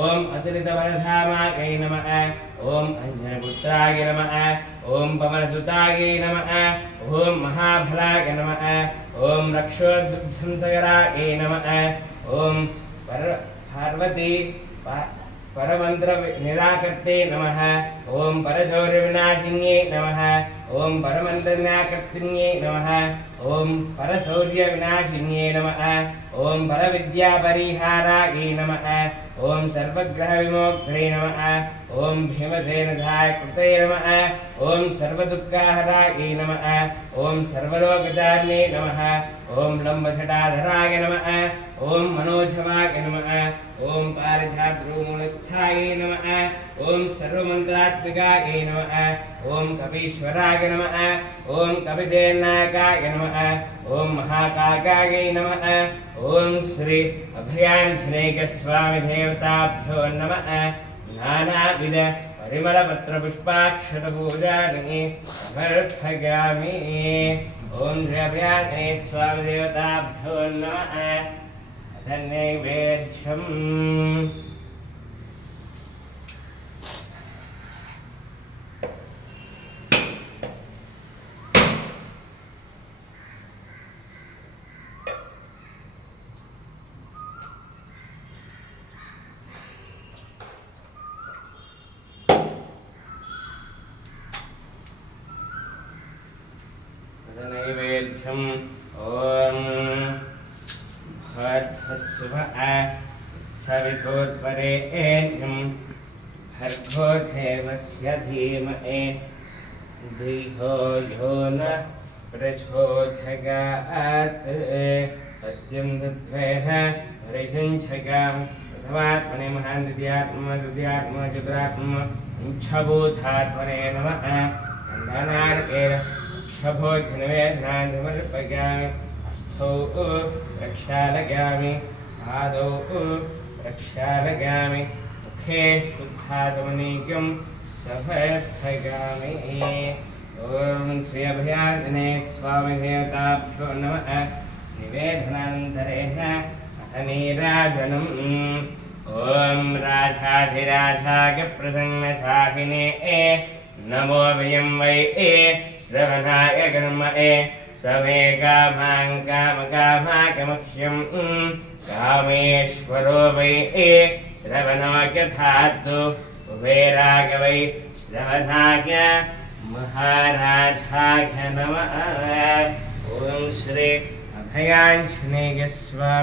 ओम अतिरितवरधामायै नमः ओम अंजनपुत्राय नमः ओम पवनसुताय नमः ओम महाफलाय नमः ओम रक्षोद्भंसकराय नमः ओम पार्वती परमंत्र निराकर्ते नमः ओम परशौर्य विनाशिन्ये नमः ओम परमंत्र निराकर्तिन्ये नमः ओम परशौर्य विनाशिन्ये नमः ओम परविद्या परिहाराय नमः ओम सर्वग्रह विमोक्त्रे नमः ओम भीमसेनधाय कृते नमः ओम सर्वदुःखहराय नमः ओम सर्वलोकचारिणे नमः ओम लंबछटाधराय नमः ओम मनोजवाय नमः ओम पारिजातरूणस्थाय नमः ओम सर्वमंत्रात्मिकाय नमः ओम कपीश्वराय नमः ओम कपिसेनायकाय नमः ओम महाकाकाय नमः ओम श्री अभयांजनेय स्वामी देवताभ्यो नमः नानाविध परिमलपत्र पुष्पाक्षत पूजानि समर्पयामि ओम श्री अभयांजनेय स्वामी देवताभ्यो नमः नैवेद्यम् नैवेद्यम् ओम भद्रस्वः सवितुर्वरेण्यं भर्गो देवस्य धीमहि धियो यो नः प्रचोदयात् सत्यं तत्त्वेन परिषञ्चयाम प्रथमात्मने महान् द्वितीयात्मा चतुरात्मा पंचभूतात्मने नमः गन्धनार्केण क्षभोजनवेदनान् समर्पयामि प्रक्षालयामि आदौ प्रक्षालयामि मुखे शुद्धात्मनीकं समर्पयामि ओम श्री अभयांजनेय स्वामी देवताभ्यो नमः निवेदनानन्तरेण नीराजनम् ओम राजाधिराजाय प्रसन्नसाहिने नमो वयं वै श्रवणाय कर्मणे समे कामाकामकामाकमख्यं कामेश्वरो वै श्रवणाय धातु कुबेराय वै श्रवणाय महाराजाय नमः ओम श्री अभयांजनेय स्वामी